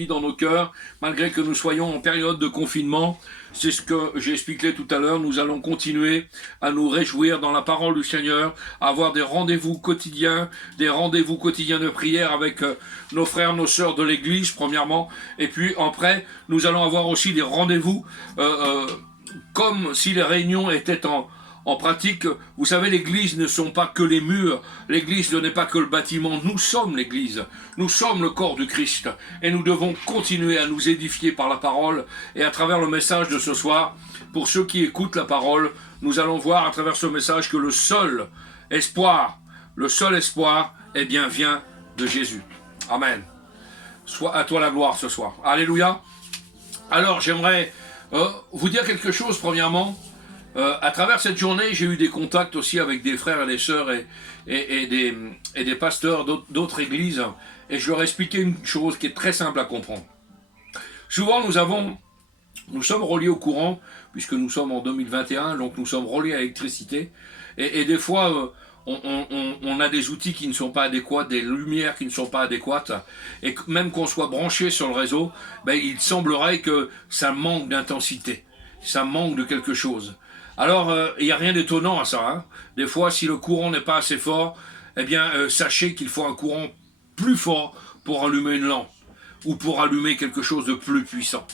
vie dans nos cœurs, malgré que nous soyons en période de confinement. C'est ce que j'ai expliqué tout à l'heure. Nous allons continuer à nous réjouir dans la parole du Seigneur, à avoir des rendez-vous quotidiens de prière avec nos frères, nos sœurs de l'Église, premièrement. Et puis après, nous allons avoir aussi des rendez-vous comme si les réunions étaient en pratique. Vous savez, l'Église ne sont pas que les murs, l'Église n'est pas que le bâtiment, nous sommes l'Église, nous sommes le corps du Christ, et nous devons continuer à nous édifier par la parole, et à travers le message de ce soir, pour ceux qui écoutent la parole, nous allons voir à travers ce message que le seul espoir, eh bien, vient de Jésus. Amen. Soit à toi la gloire ce soir. Alléluia. Alors, j'aimerais vous dire quelque chose, premièrement. À travers cette journée, j'ai eu des contacts aussi avec des frères et des sœurs et des pasteurs d'autres églises, et je leur ai expliqué une chose qui est très simple à comprendre. Souvent, nous sommes reliés au courant, puisque nous sommes en 2021, donc nous sommes reliés à l'électricité, et des fois, on a des outils qui ne sont pas adéquats, des lumières qui ne sont pas adéquates, et même qu'on soit branché sur le réseau, il semblerait que ça manque d'intensité, ça manque de quelque chose. Alors, il n'y a rien d'étonnant à ça. Hein. Des fois, si le courant n'est pas assez fort, eh bien, sachez qu'il faut un courant plus fort pour allumer une lampe ou pour allumer quelque chose de plus puissant.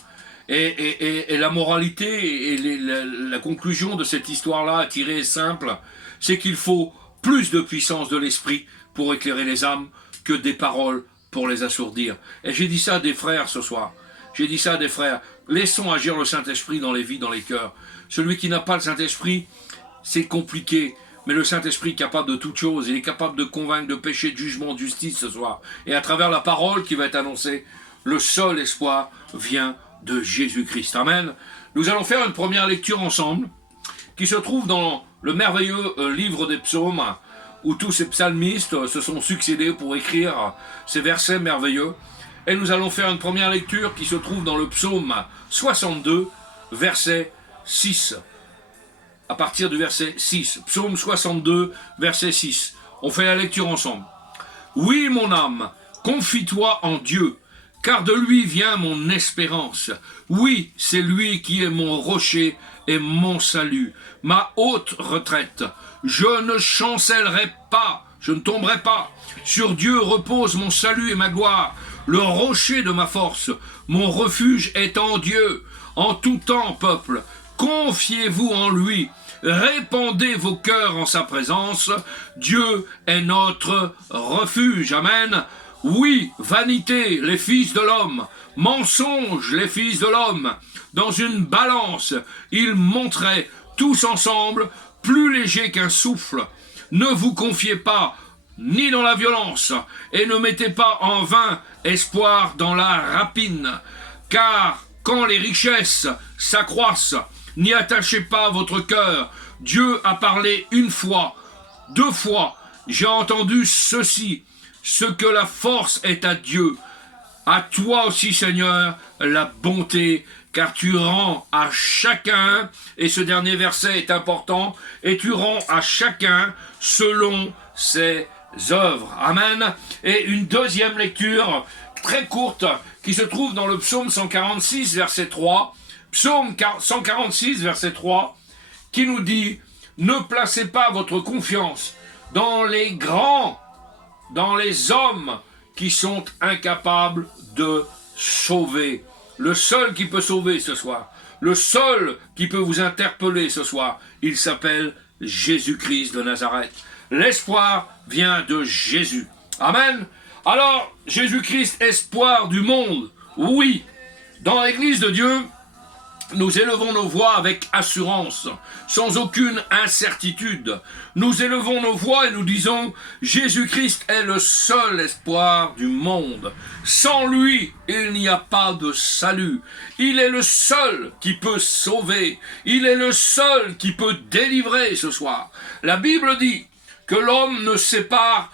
Et la moralité et la conclusion de cette histoire-là, à tirer est simple, c'est qu'il faut plus de puissance de l'esprit pour éclairer les âmes que des paroles pour les assourdir. Et j'ai dit ça à des frères ce soir. J'ai dit ça à des frères. Laissons agir le Saint-Esprit dans les vies, dans les cœurs. Celui qui n'a pas le Saint-Esprit, c'est compliqué. Mais le Saint-Esprit est capable de toutes choses. Il est capable de convaincre de péché, de jugement, de justice ce soir. Et à travers la parole qui va être annoncée, le seul espoir vient de Jésus-Christ. Amen. Nous allons faire une première lecture ensemble, qui se trouve dans le merveilleux livre des psaumes, où tous ces psalmistes se sont succédés pour écrire ces versets merveilleux. Et nous allons faire une première lecture qui se trouve dans le psaume 62, verset 6. À partir du verset 6. Psaume 62, verset 6. On fait la lecture ensemble. Oui, mon âme, confie-toi en Dieu, car de lui vient mon espérance. Oui, c'est lui qui est mon rocher et mon salut, ma haute retraite. Je ne chancellerai pas, je ne tomberai pas. Sur Dieu repose mon salut et ma gloire. Le rocher de ma force, mon refuge est en Dieu. En tout temps, peuple, confiez-vous en lui. Répandez vos cœurs en sa présence. Dieu est notre refuge. Amen. Oui, vanité, les fils de l'homme. Mensonge, les fils de l'homme. Dans une balance, ils monteraient tous ensemble plus légers qu'un souffle. Ne vous confiez pas ni dans la violence, et ne mettez pas en vain espoir dans la rapine, car quand les richesses s'accroissent, n'y attachez pas votre cœur. Dieu a parlé une fois, 2 fois, j'ai entendu ceci, ce que la force est à Dieu. À toi aussi, Seigneur, la bonté, car tu rends à chacun, et ce dernier verset est important, et tu rends à chacun selon ses œuvres. Amen. Et une deuxième lecture très courte qui se trouve dans le psaume 146, verset 3. Psaume 146, verset 3, qui nous dit « Ne placez pas votre confiance dans les grands, dans les hommes qui sont incapables de sauver. » Le seul qui peut sauver ce soir, le seul qui peut vous interpeller ce soir, il s'appelle Jésus-Christ de Nazareth. L'espoir vient de Jésus. Amen. Alors, Jésus-Christ, espoir du monde. Oui, dans l'Église de Dieu, nous élevons nos voix avec assurance, sans aucune incertitude. Nous élevons nos voix et nous disons « Jésus-Christ est le seul espoir du monde. Sans lui, il n'y a pas de salut. Il est le seul qui peut sauver. Il est le seul qui peut délivrer ce soir. » La Bible dit que l'homme ne sépare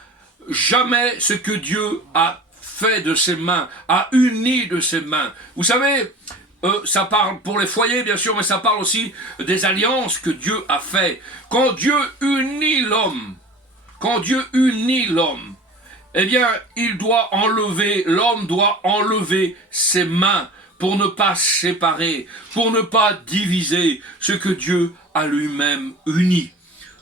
jamais ce que Dieu a fait de ses mains, a uni de ses mains. Vous savez, ça parle pour les foyers, bien sûr, mais ça parle aussi des alliances que Dieu a fait. Quand Dieu unit l'homme, eh bien, l'homme doit enlever ses mains pour ne pas séparer, pour ne pas diviser ce que Dieu a lui-même uni.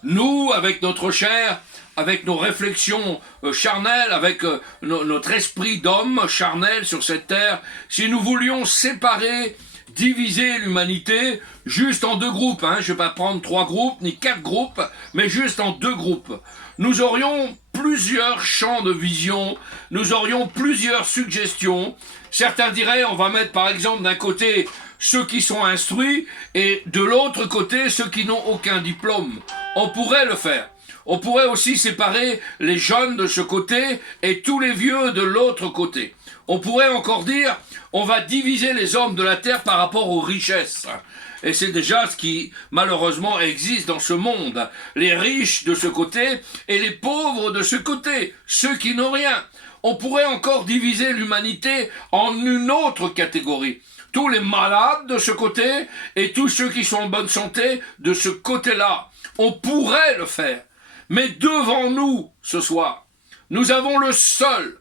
Nous, avec notre chair, avec nos réflexions charnelles, avec notre esprit d'homme charnel sur cette terre, si nous voulions séparer, diviser l'humanité juste en deux groupes, je ne vais pas prendre 3 groupes ni 4 groupes, mais juste en 2 groupes, nous aurions plusieurs champs de vision, nous aurions plusieurs suggestions. Certains diraient, on va mettre par exemple d'un côté ceux qui sont instruits et de l'autre côté ceux qui n'ont aucun diplôme. On pourrait le faire. On pourrait aussi séparer les jeunes de ce côté et tous les vieux de l'autre côté. On pourrait encore dire, on va diviser les hommes de la terre par rapport aux richesses. Et c'est déjà ce qui, malheureusement, existe dans ce monde. Les riches de ce côté et les pauvres de ce côté, ceux qui n'ont rien. On pourrait encore diviser l'humanité en une autre catégorie. Tous les malades de ce côté et tous ceux qui sont en bonne santé de ce côté-là. On pourrait le faire. Mais devant nous, ce soir, nous avons le seul,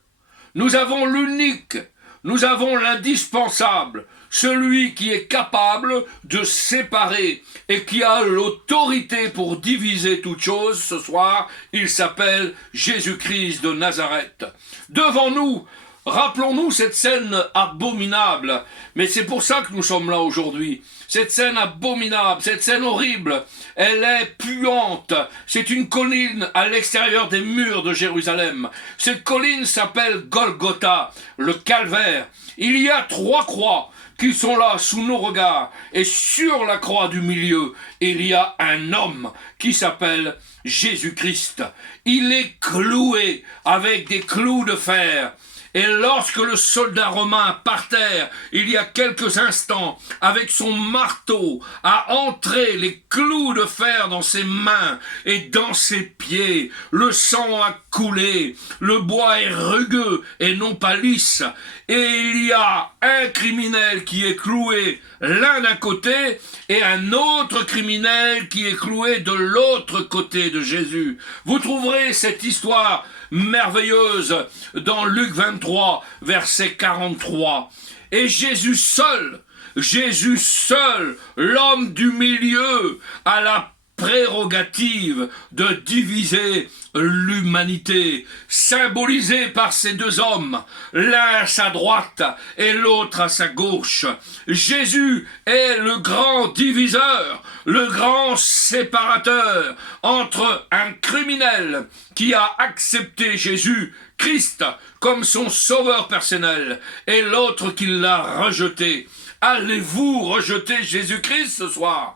nous avons l'unique, nous avons l'indispensable, celui qui est capable de séparer et qui a l'autorité pour diviser toute chose. Ce soir, il s'appelle Jésus-Christ de Nazareth. Devant nous, rappelons-nous cette scène abominable, mais c'est pour ça que nous sommes là aujourd'hui. Cette scène abominable, cette scène horrible, elle est puante. C'est une colline à l'extérieur des murs de Jérusalem. Cette colline s'appelle Golgotha, le calvaire. Il y a 3 croix qui sont là sous nos regards. Et sur la croix du milieu, il y a un homme qui s'appelle Jésus-Christ. Il est cloué avec des clous de fer. Et lorsque le soldat romain par terre, il y a quelques instants, avec son marteau, a entré les clous de fer dans ses mains et dans ses pieds, le sang a coulé, le bois est rugueux et non pas lisse, et il y a un criminel qui est cloué l'un d'un côté et un autre criminel qui est cloué de l'autre côté de Jésus. Vous trouverez cette histoire merveilleuse dans Luc 23, verset 43. Et Jésus seul, l'homme du milieu, a la prérogative de diviser l'humanité, symbolisée par ces 2 hommes, l'un à sa droite et l'autre à sa gauche. Jésus est le grand diviseur, le grand séparateur entre un criminel qui a accepté Jésus, Christ, comme son sauveur personnel, et l'autre qui l'a rejeté. Allez-vous rejeter Jésus-Christ ce soir ?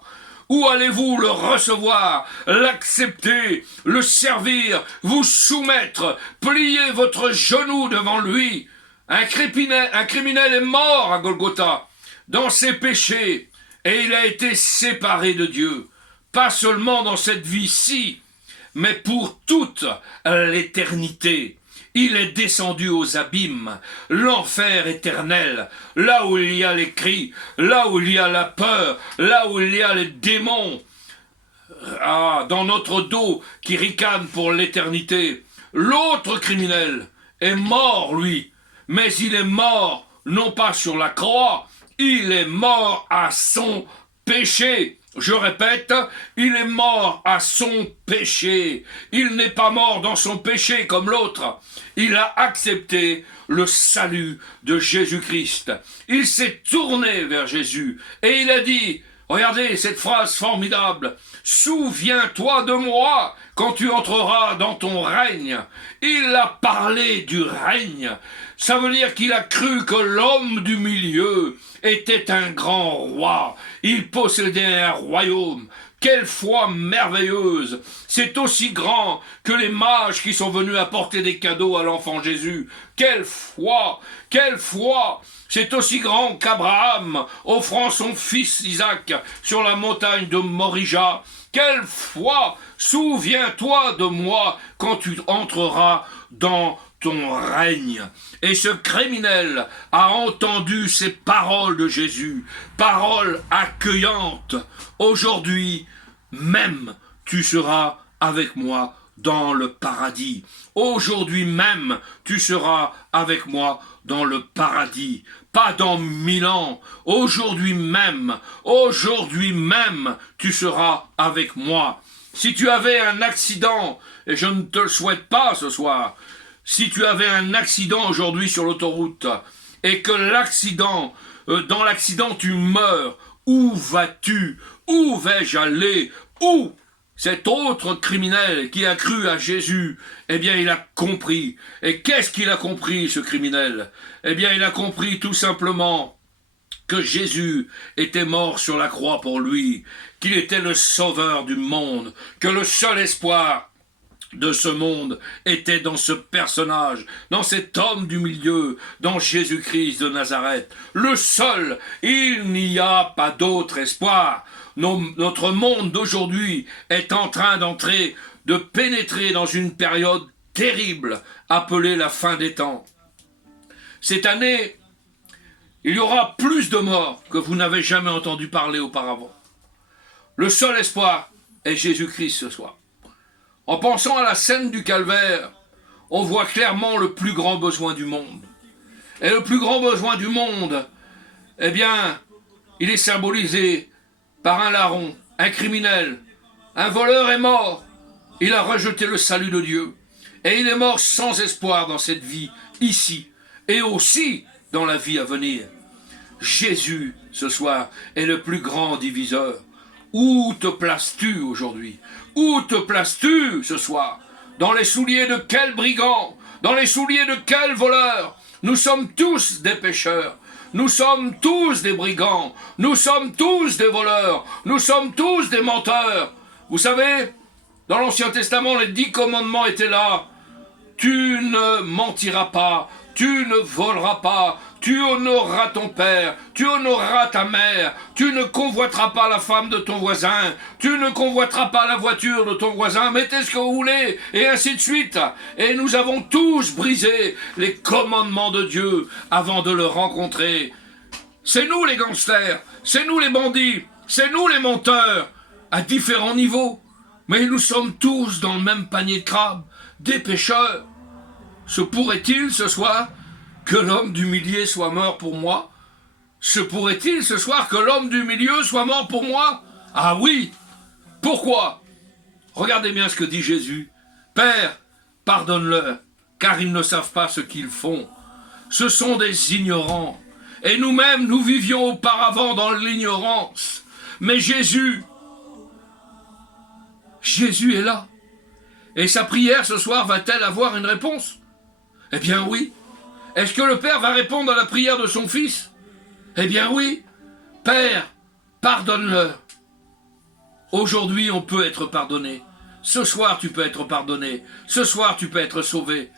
Ou allez-vous le recevoir, l'accepter, le servir, vous soumettre, plier votre genou devant lui? Un criminel est mort à Golgotha, dans ses péchés, et il a été séparé de Dieu, pas seulement dans cette vie-ci, mais pour toute l'éternité. Il est descendu aux abîmes, l'enfer éternel, là où il y a les cris, là où il y a la peur, là où il y a les démons. Dans notre dos qui ricane pour l'éternité. L'autre criminel est mort, lui, mais il est mort non pas sur la croix, il est mort à son péché. Je répète, il est mort à son péché. Il n'est pas mort dans son péché comme l'autre. Il a accepté le salut de Jésus-Christ. Il s'est tourné vers Jésus et il a dit, regardez cette phrase formidable, « Souviens-toi de moi quand tu entreras dans ton règne. » Il a parlé du règne. Ça veut dire qu'il a cru que l'homme du milieu était un grand roi. Il possédait un royaume. Quelle foi merveilleuse! C'est aussi grand que les mages qui sont venus apporter des cadeaux à l'enfant Jésus. Quelle foi! Quelle foi! C'est aussi grand qu'Abraham offrant son fils Isaac sur la montagne de Morija. Quelle foi! Souviens-toi de moi quand tu entreras dans ton règne. Et ce criminel a entendu ces paroles de Jésus, paroles accueillantes. Aujourd'hui même, tu seras avec moi dans le paradis. Aujourd'hui même, tu seras avec moi dans le paradis. Pas dans 1000 ans. Aujourd'hui même, tu seras avec moi. Si tu avais un accident, et je ne te le souhaite pas ce soir, si tu avais un accident aujourd'hui sur l'autoroute, et que dans l'accident tu meurs, où vas-tu? Où vais-je aller? Où? Cet autre criminel qui a cru à Jésus, eh bien il a compris. Et qu'est-ce qu'il a compris, ce criminel? Eh bien il a compris tout simplement que Jésus était mort sur la croix pour lui, qu'il était le sauveur du monde, que le seul espoir de ce monde était dans ce personnage, dans cet homme du milieu, dans Jésus-Christ de Nazareth. Le seul, il n'y a pas d'autre espoir. Notre monde d'aujourd'hui est en train de pénétrer dans une période terrible appelée la fin des temps. Cette année, il y aura plus de morts que vous n'avez jamais entendu parler auparavant. Le seul espoir est Jésus-Christ ce soir. En pensant à la scène du calvaire, on voit clairement le plus grand besoin du monde. Et le plus grand besoin du monde, eh bien, il est symbolisé par un larron, un criminel. Un voleur est mort. Il a rejeté le salut de Dieu. Et il est mort sans espoir dans cette vie, ici, et aussi dans la vie à venir. Jésus, ce soir, est le plus grand diviseur. Où te places-tu aujourd'hui? Où te places-tu ce soir? Dans les souliers de quel brigand? Dans les souliers de quel voleur? Nous sommes tous des pécheurs. Nous sommes tous des brigands. Nous sommes tous des voleurs. Nous sommes tous des menteurs. Vous savez, dans l'Ancien Testament, les 10 commandements étaient là. Tu ne mentiras pas. Tu ne voleras pas, tu honoreras ton père, tu honoreras ta mère, tu ne convoiteras pas la femme de ton voisin, tu ne convoiteras pas la voiture de ton voisin, mettez ce que vous voulez, et ainsi de suite. Et nous avons tous brisé les commandements de Dieu avant de le rencontrer. C'est nous les gangsters, c'est nous les bandits, c'est nous les menteurs, à différents niveaux. Mais nous sommes tous dans le même panier de crabes, des pécheurs. Se pourrait-il ce soir que l'homme du milieu soit mort pour moi? Se pourrait-il ce soir que l'homme du milieu soit mort pour moi? Ah oui! Pourquoi? Regardez bien ce que dit Jésus. Père, pardonne-leur, car ils ne savent pas ce qu'ils font. Ce sont des ignorants. Et nous-mêmes, nous vivions auparavant dans l'ignorance. Mais Jésus est là. Et sa prière ce soir va-t-elle avoir une réponse? Eh bien oui. Est-ce que le Père va répondre à la prière de son Fils? Eh bien oui. Père, pardonne-leur. Aujourd'hui, on peut être pardonné. Ce soir, tu peux être pardonné. Ce soir, tu peux être sauvé.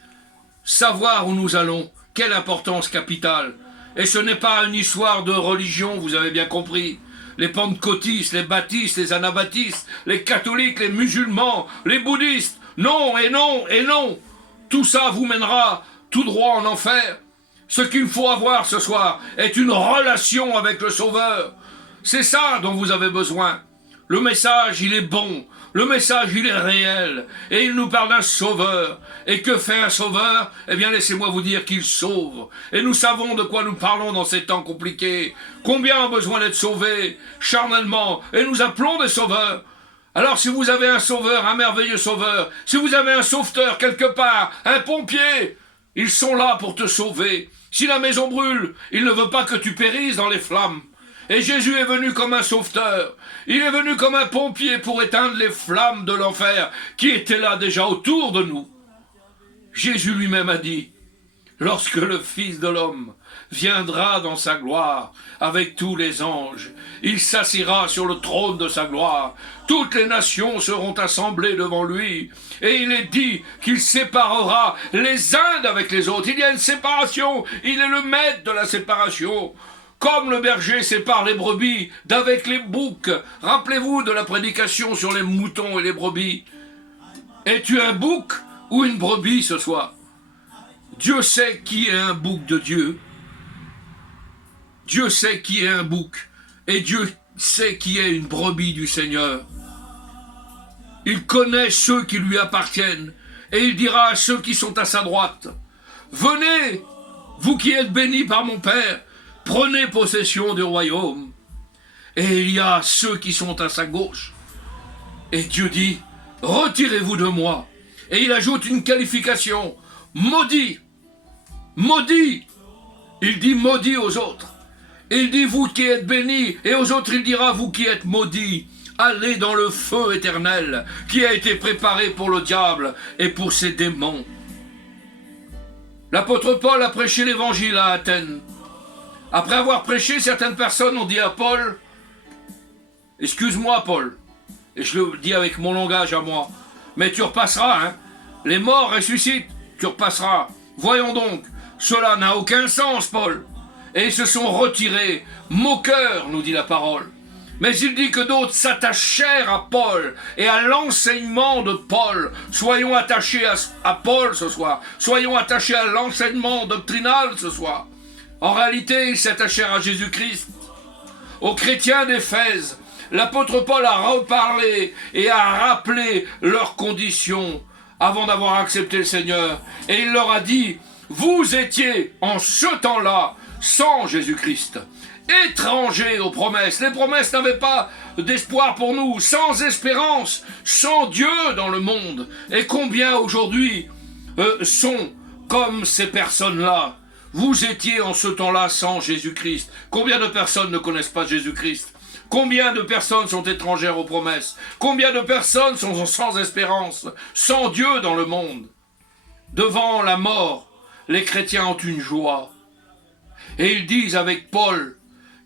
Savoir où nous allons, quelle importance capitale. Et ce n'est pas une histoire de religion, vous avez bien compris. Les pentecôtistes, les baptistes, les anabaptistes, les catholiques, les musulmans, les bouddhistes. Non et non et non. Tout ça vous mènera tout droit en enfer. Ce qu'il faut avoir ce soir est une relation avec le Sauveur. C'est ça dont vous avez besoin. Le message, il est bon. Le message, il est réel. Et il nous parle d'un Sauveur. Et que fait un Sauveur? Eh bien, laissez-moi vous dire qu'il sauve. Et nous savons de quoi nous parlons dans ces temps compliqués. Combien ont besoin d'être sauvés charnellement? Et nous appelons des sauveurs. Alors si vous avez un sauveur, un merveilleux sauveur, si vous avez un sauveteur quelque part, un pompier, ils sont là pour te sauver. Si la maison brûle, il ne veut pas que tu périsses dans les flammes. Et Jésus est venu comme un sauveteur. Il est venu comme un pompier pour éteindre les flammes de l'enfer qui étaient là déjà autour de nous. Jésus lui-même a dit, lorsque le Fils de l'homme viendra dans sa gloire avec tous les anges, il s'assiera sur le trône de sa gloire. Toutes les nations seront assemblées devant lui. Et il est dit qu'il séparera les uns d'avec les autres. Il y a une séparation. Il est le maître de la séparation. Comme le berger sépare les brebis d'avec les boucs. Rappelez-vous de la prédication sur les moutons et les brebis. Es-tu un bouc ou une brebis ce soir? Dieu sait qui est un bouc de Dieu. Dieu sait qui est un bouc. Et Dieu sait qui est une brebis du Seigneur. Il connaît ceux qui lui appartiennent. Et il dira à ceux qui sont à sa droite, venez, vous qui êtes bénis par mon Père, prenez possession du royaume. Et il y a ceux qui sont à sa gauche. Et Dieu dit, retirez-vous de moi. Et il ajoute une qualification, maudit, maudit. Il dit maudit aux autres. Il dit vous qui êtes bénis. Et aux autres il dira vous qui êtes maudits. Allez dans le feu éternel qui a été préparé pour le diable et pour ses démons. L'apôtre Paul a prêché l'évangile à Athènes. Après avoir prêché, certaines personnes ont dit à Paul, « Excuse-moi Paul, et je le dis avec mon langage à moi, mais tu repasseras, hein. Les morts ressuscitent, tu repasseras. Voyons donc, cela n'a aucun sens, Paul. » Et ils se sont retirés, moqueurs, nous dit la parole. Mais il dit que d'autres s'attachèrent à Paul et à l'enseignement de Paul. Soyons attachés à Paul ce soir. Soyons attachés à l'enseignement doctrinal ce soir. En réalité, ils s'attachèrent à Jésus-Christ. Aux chrétiens d'Éphèse, l'apôtre Paul a reparlé et a rappelé leurs conditions avant d'avoir accepté le Seigneur. Et il leur a dit, vous étiez en ce temps-là sans Jésus-Christ, étrangers aux promesses. Les promesses n'avaient pas d'espoir pour nous, sans espérance, sans Dieu dans le monde. Et combien aujourd'hui sont comme ces personnes-là? Vous étiez en ce temps-là sans Jésus-Christ. Combien de personnes ne connaissent pas Jésus-Christ? Combien de personnes sont étrangères aux promesses? Combien de personnes sont sans espérance, sans Dieu dans le monde? Devant la mort, les chrétiens ont une joie. Et ils disent avec Paul,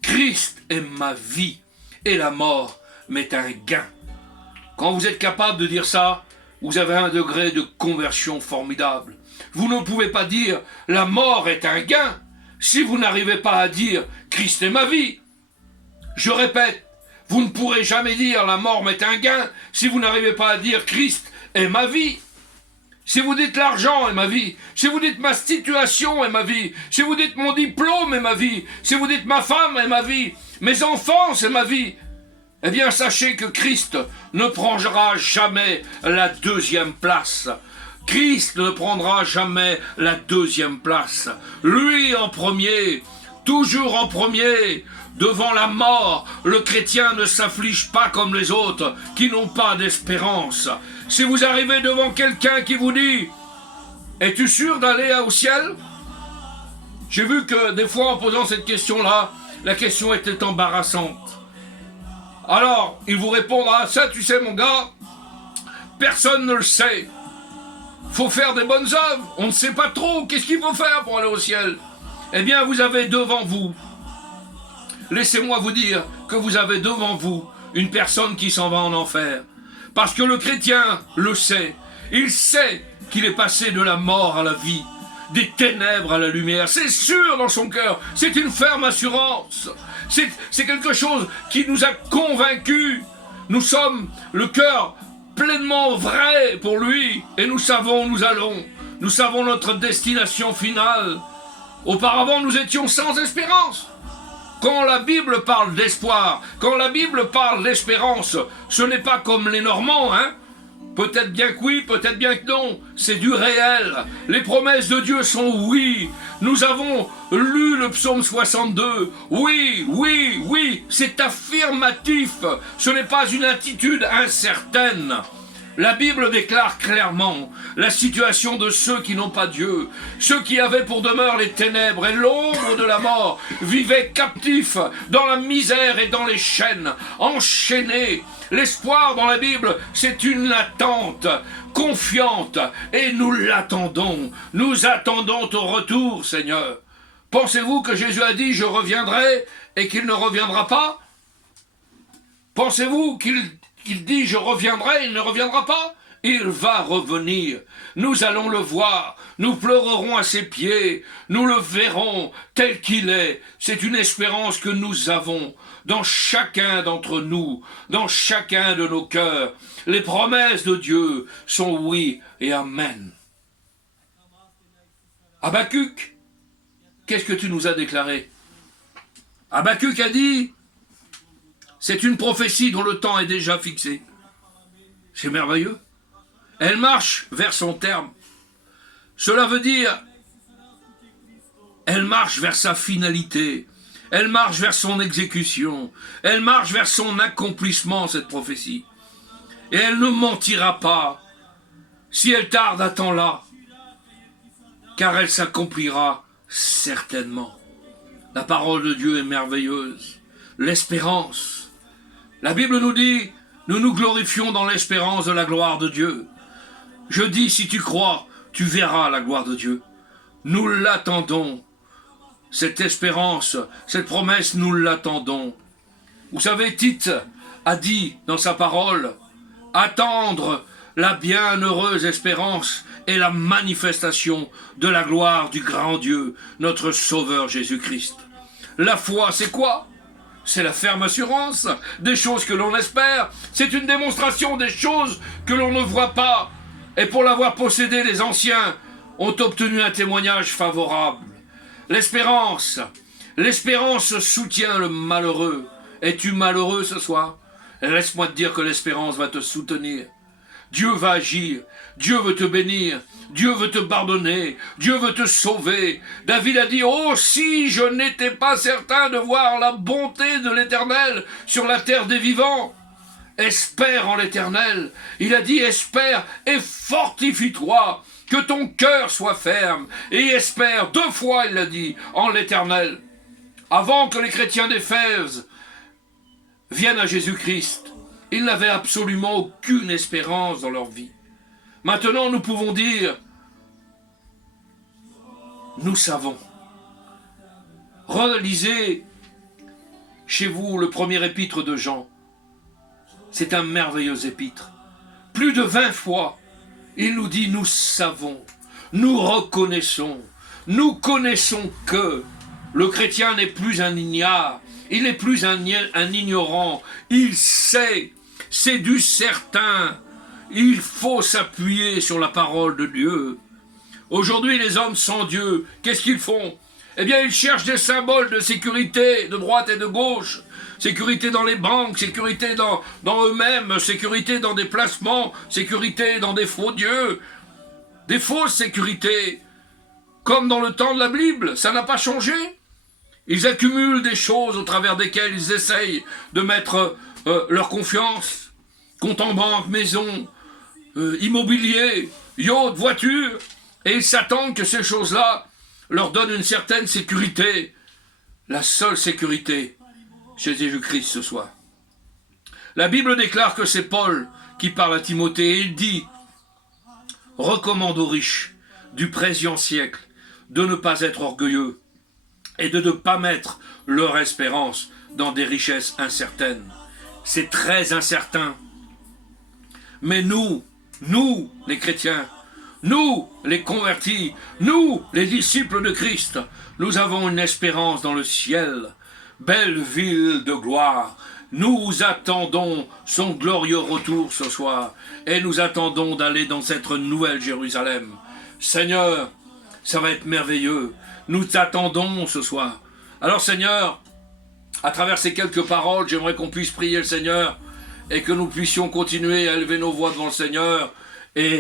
Christ est ma vie et la mort m'est un gain. Quand vous êtes capable de dire ça, vous avez un degré de conversion formidable. Vous ne pouvez pas dire la mort est un gain si vous n'arrivez pas à dire Christ est ma vie. Je répète, vous ne pourrez jamais dire la mort m'est un gain si vous n'arrivez pas à dire Christ est ma vie. Si vous dites l'argent est ma vie, si vous dites ma situation est ma vie, si vous dites mon diplôme est ma vie, si vous dites ma femme est ma vie, mes enfants c'est ma vie, eh bien sachez que Christ ne prendra jamais la deuxième place. Christ ne prendra jamais la deuxième place. Lui en premier, toujours en premier. Devant la mort, le chrétien ne s'afflige pas comme les autres qui n'ont pas d'espérance. Si vous arrivez devant quelqu'un qui vous dit « Es-tu sûr d'aller au ciel ?» J'ai vu que des fois en posant cette question-là, la question était embarrassante. Alors, il vous répondra « Ça, tu sais mon gars, personne ne le sait. Faut faire des bonnes œuvres, on ne sait pas trop, qu'est-ce qu'il faut faire pour aller au ciel ?» Eh bien, vous avez devant vous, laissez-moi vous dire que vous avez devant vous une personne qui s'en va en enfer. Parce que le chrétien le sait. Il sait qu'il est passé de la mort à la vie, des ténèbres à la lumière. C'est sûr dans son cœur. C'est une ferme assurance. C'est quelque chose qui nous a convaincus. Nous sommes le cœur pleinement vrai pour lui. Et nous savons où nous allons. Nous savons notre destination finale. Auparavant, nous étions sans espérance. Quand la Bible parle d'espoir, quand la Bible parle d'espérance, ce n'est pas comme les Normands, hein? Peut-être bien que oui, peut-être bien que non. C'est du réel. Les promesses de Dieu sont oui. Nous avons lu le psaume 62. Oui, oui, oui. C'est affirmatif. Ce n'est pas une attitude incertaine. La Bible déclare clairement la situation de ceux qui n'ont pas Dieu, ceux qui avaient pour demeure les ténèbres et l'ombre de la mort, vivaient captifs dans la misère et dans les chaînes, enchaînés. L'espoir dans la Bible, c'est une attente confiante et nous l'attendons. Nous attendons ton retour, Seigneur. Pensez-vous que Jésus a dit « Je reviendrai » et qu'il ne reviendra pas? Pensez-vous qu'il dit « Je reviendrai » il ne reviendra pas? Il va revenir. Nous allons le voir. Nous pleurerons à ses pieds. Nous le verrons tel qu'il est. C'est une espérance que nous avons dans chacun d'entre nous, dans chacun de nos cœurs. Les promesses de Dieu sont oui et amen. Habakkuk, qu'est-ce que tu nous as déclaré? Habakkuk a dit, c'est une prophétie dont le temps est déjà fixé. C'est merveilleux. Elle marche vers son terme. Cela veut dire, elle marche vers sa finalité. Elle marche vers son exécution. Elle marche vers son accomplissement, cette prophétie. Et elle ne mentira pas. Si elle tarde, attends-la. Car elle s'accomplira certainement. La parole de Dieu est merveilleuse. L'espérance. La Bible nous dit, nous nous glorifions dans l'espérance de la gloire de Dieu. Je dis, si tu crois, tu verras la gloire de Dieu. Nous l'attendons. Cette espérance, cette promesse, nous l'attendons. Vous savez, Tite a dit dans sa parole, attendre la bienheureuse espérance et la manifestation de la gloire du grand Dieu, notre Sauveur Jésus-Christ. La foi, c'est quoi? C'est la ferme assurance des choses que l'on espère. C'est une démonstration des choses que l'on ne voit pas. Et pour l'avoir possédé, les anciens ont obtenu un témoignage favorable. L'espérance soutient le malheureux. Es-tu malheureux ce soir? Laisse-moi te dire que l'espérance va te soutenir. Dieu va agir, Dieu veut te bénir, Dieu veut te pardonner, Dieu veut te sauver. David a dit, oh si je n'étais pas certain de voir la bonté de l'Éternel sur la terre des vivants. Espère en l'Éternel. Il a dit, espère et fortifie-toi, que ton cœur soit ferme. Et espère, 2 fois il l'a dit, en l'Éternel. Avant que les chrétiens d'Éphèse viennent à Jésus-Christ, ils n'avaient absolument aucune espérance dans leur vie. Maintenant, nous pouvons dire, nous savons. Relisez chez vous le premier épître de Jean. C'est un merveilleux épître. Plus de 20 fois, il nous dit, nous savons, nous reconnaissons, nous connaissons que le chrétien n'est plus un ignare, il n'est plus un ignorant, il sait, c'est du certain. Il faut s'appuyer sur la parole de Dieu. Aujourd'hui, les hommes sans Dieu, qu'est-ce qu'ils font? Eh bien, ils cherchent des symboles de sécurité, de droite et de gauche. Sécurité dans les banques, sécurité dans eux-mêmes, sécurité dans des placements, sécurité dans des faux dieux, des fausses sécurités. Comme dans le temps de la Bible, ça n'a pas changé. Ils accumulent des choses au travers desquelles ils essayent de mettre leur confiance. Compte en banque, maison, immobilier, yacht, voiture. Et ils s'attendent que ces choses-là leur donnent une certaine sécurité. La seule sécurité chez Jésus-Christ ce soir. La Bible déclare que c'est Paul qui parle à Timothée et il dit « Recommande aux riches du présent siècle de ne pas être orgueilleux et de ne pas mettre leur espérance dans des richesses incertaines. » C'est très incertain. Mais nous, les chrétiens, nous, les convertis, nous, les disciples de Christ, nous avons une espérance dans le ciel. Belle ville de gloire, nous attendons son glorieux retour ce soir et nous attendons d'aller dans cette nouvelle Jérusalem. Seigneur, ça va être merveilleux, nous t'attendons ce soir. Alors Seigneur, à travers ces quelques paroles, j'aimerais qu'on puisse prier le Seigneur et que nous puissions continuer à élever nos voix devant le Seigneur et